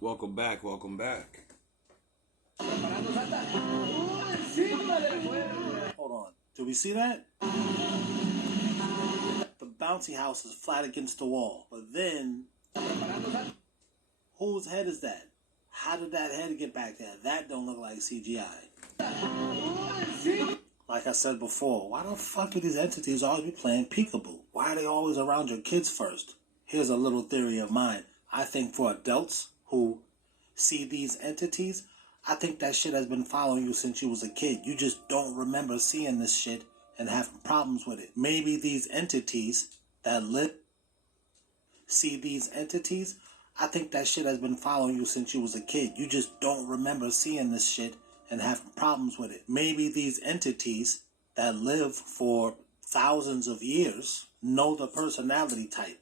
Welcome back, welcome back. Hold on. Do we see that? The bouncy house is flat against the wall. But then, whose head is that? How did that head get back there? That don't look like CGI. Like I said before, why the fuck do these entities always be playing peekaboo? Why are they always around your kids first? Here's a little theory of mine. I think for adults who see these entities, I think that shit has been following you since you was a kid. You just don't remember seeing this shit and having problems with it. Maybe these entities that live see these entities, I think that shit has been following you since you was a kid. You just don't remember seeing this shit and having problems with it. Maybe these entities that live for thousands of years know the personality type.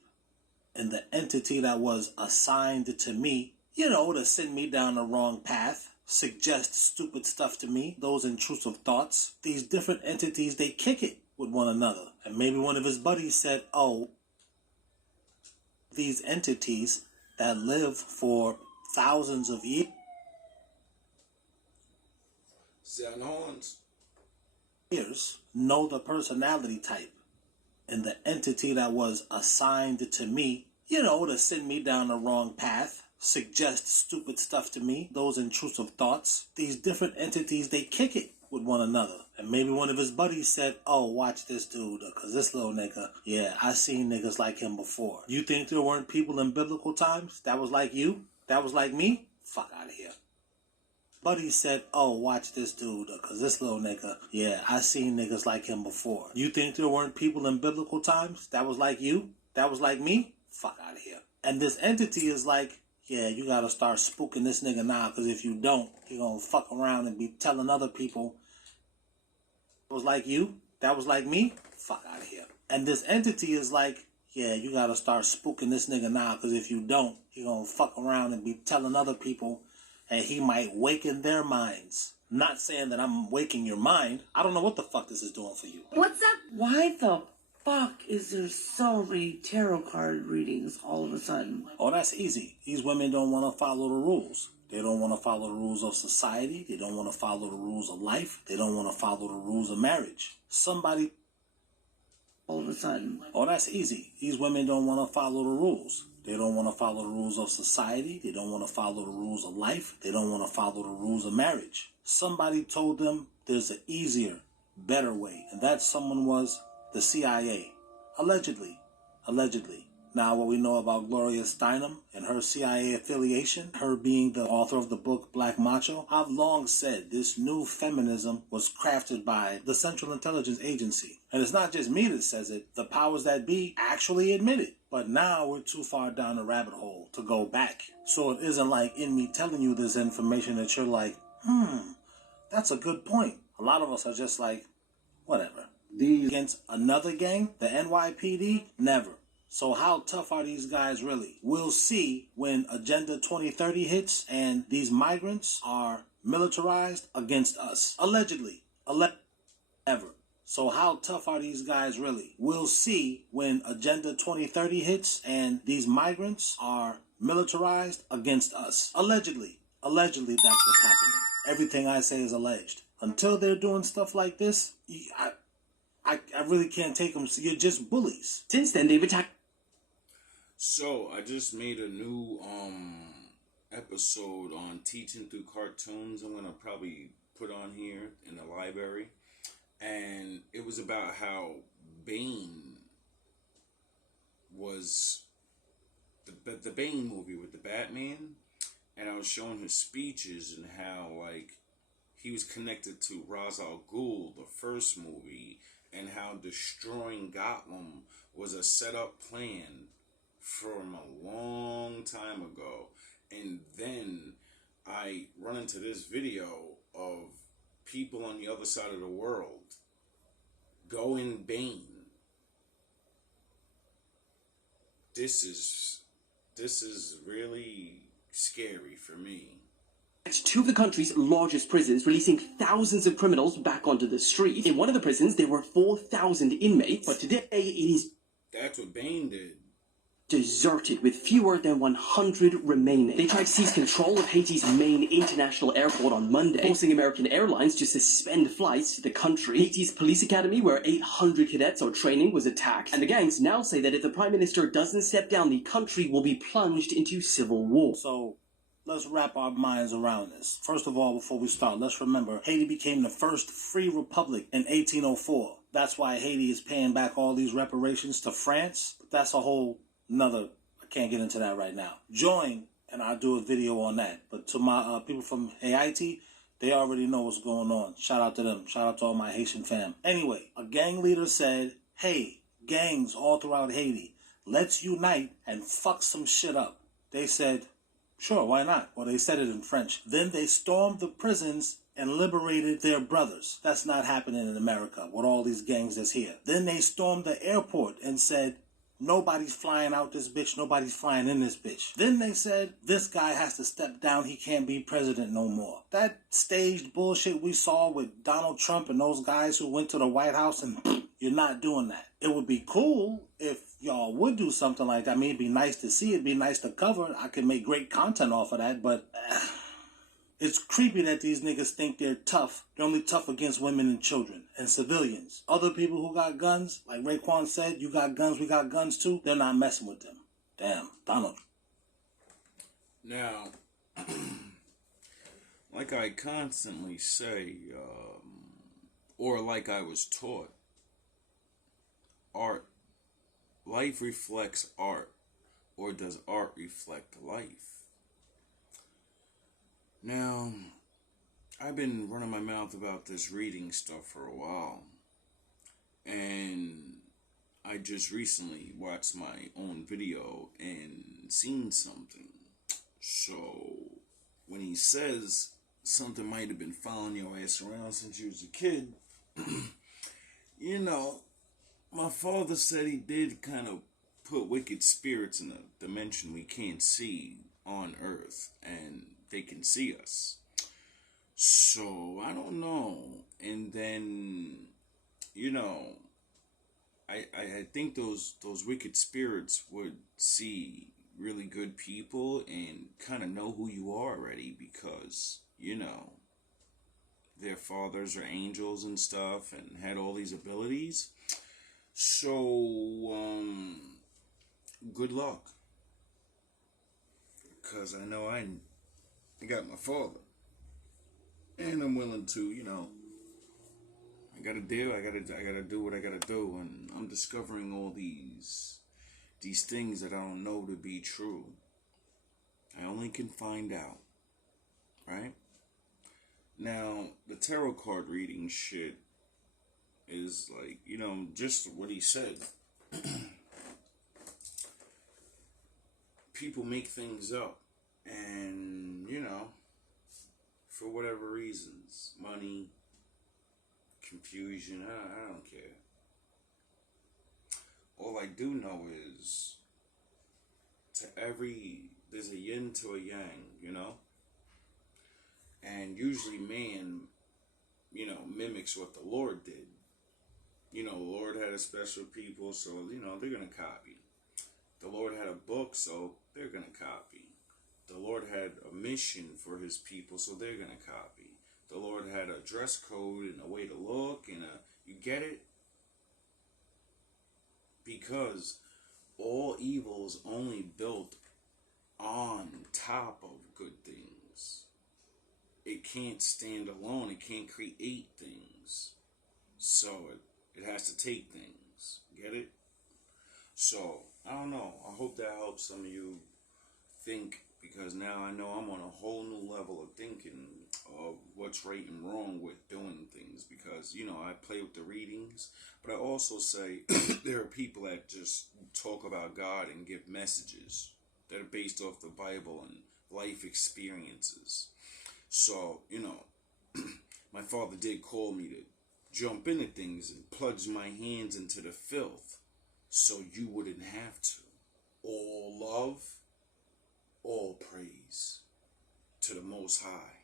And the entity that was assigned to me, to send me down the wrong path, suggest stupid stuff to me, those intrusive thoughts, these different entities, they kick it with one another. And maybe one of his buddies said, oh, these entities that live for thousands of years know the personality type. And the entity that was assigned to me, to send me down the wrong path, suggest stupid stuff to me, those intrusive thoughts, these different entities, they kick it with one another. And maybe one of his buddies said, oh, watch this dude, because this little nigga, yeah, I seen niggas like him before. You think there weren't people in biblical times that was like you? That was like me? Fuck out of here. Buddy said, oh, watch this dude, because this little nigga, yeah, I seen niggas like him before. You think there weren't people in biblical times that was like you? That was like me? Fuck out of here. And this entity is like, yeah, you gotta start spooking this nigga now, because if you don't, he gonna fuck around and be telling other people, it was like you? That was like me? Fuck out of here. And this entity is like, yeah, you gotta start spooking this nigga now, because if you don't, he gonna fuck around and be telling other people, and he might waken their minds. Not saying that I'm waking your mind. I don't know what the fuck this is doing for you. What's up? Why the fuck is there so many tarot card readings all of a sudden? Oh, that's easy. These women don't want to follow the rules. They don't want to follow the rules of society. They don't want to follow the rules of life. They don't want to follow the rules of marriage. Somebody... all of a sudden. Oh, that's easy. These women don't want to follow the rules. They don't want to follow the rules of society. They don't want to follow the rules of life. They don't want to follow the rules of marriage. Somebody told them there's an easier, better way. And that someone was the CIA. Allegedly. Now, what we know about Gloria Steinem and her CIA affiliation, her being the author of the book Black Macho, I've long said this new feminism was crafted by the Central Intelligence Agency. And it's not just me that says it. The powers that be actually admit it. But now we're too far down the rabbit hole to go back. So it isn't like in me telling you this information that you're like, that's a good point. A lot of us are just like, whatever. These against another gang, the NYPD, never. So how tough are these guys really? We'll see when Agenda 2030 hits and these migrants are militarized against us. Allegedly. Ever. So how tough are these guys really? We'll see when Agenda 2030 hits and these migrants are militarized against us. Allegedly. Allegedly, that's what's happening. Everything I say is alleged. Until they're doing stuff like this, I really can't take them. You're just bullies. Since then, they've attacked. So, I just made a new episode on teaching through cartoons. I'm going to probably put on here in the library. And it was about how Bane was the Bane movie with the Batman. And I was showing his speeches and how, like, he was connected to Ra's al Ghul, the first movie, and how destroying Gotham was a set-up plan from a long time ago. And then I run into this video of people on the other side of the world going Bane. This is really scary for me. Two of the country's largest prisons, releasing thousands of criminals back onto the street. In one of the prisons, there were 4,000 inmates, but today it is... That's what Bane did. deserted with fewer than 100 remaining. They tried to seize control of Haiti's main international airport on Monday, forcing American Airlines to suspend flights to the country. Haiti's police academy, where 800 cadets are training, was attacked, and the gangs now say that if the prime minister doesn't step down, the country will be plunged into civil war. So, let's wrap our minds around this. First of all, before we start, let's remember Haiti became the first free republic in 1804. That's why Haiti is paying back all these reparations to France. But that's a whole nother, I can't get into that right now. Join, and I'll do a video on that. But to my people from Haiti, they already know what's going on. Shout out to them. Shout out to all my Haitian fam. Anyway, a gang leader said, hey, gangs all throughout Haiti, let's unite and fuck some shit up. They said, sure, why not? Well, they said it in French. Then they stormed the prisons and liberated their brothers. That's not happening in America with all these gangs that's here. Then they stormed the airport and said, nobody's flying out this bitch, nobody's flying in this bitch. Then they said, this guy has to step down, he can't be president no more. That staged bullshit we saw with Donald Trump and those guys who went to the White House, and you're not doing that. It would be cool if y'all would do something like that. I mean, it'd be nice to see, it'd be nice to cover. I could make great content off of that, but it's creepy that these niggas think they're tough. They're only tough against women and children and civilians. Other people who got guns, like Raekwon said, you got guns, we got guns too, they're not messing with them. Damn, Donald. Now, like I constantly say, or like I was taught, art, life reflects art, or does art reflect life? Now, I've been running my mouth about this reading stuff for a while, and I just recently watched my own video and seen something. So, when he says something might have been following your ass around since you was a kid, you know, my father said he did kind of put wicked spirits in a dimension we can't see on Earth, and they can see us. So, I don't know. And then, you know, I think those wicked spirits would see really good people and kind of know who you are already, because, you know, their fathers are angels and stuff and had all these abilities. So, good luck. Because I know I got my father. And I'm willing to, you know, I gotta do what I gotta do. And I'm discovering all these things that I don't know to be true. I only can find out. Right? Now, the tarot card reading shit is like, you know, just what he said. People make things up, and, you know, for whatever reasons, money, confusion, I don't care. All I do know is, there's a yin to a yang, you know? And usually man, you know, mimics what the Lord did. You know, the Lord had a special people, so, you know, they're going to copy. The Lord had a book, so they're going to copy. The Lord had a mission for his people, so they're going to copy. The Lord had a dress code and a way to look, and you get it? Because all evil is only built on top of good things. It can't stand alone. It can't create things. So it has to take things. Get it? So, I don't know. I hope that helps some of you think, because now I know I'm on a whole new level of thinking of what's right and wrong with doing things. Because, you know, I play with the readings, but I also say there are people that just talk about God and give messages that are based off the Bible and life experiences. So, you know, my father did call me to jump into things and plunge my hands into the filth so you wouldn't have to. All love, all praise to the Most High.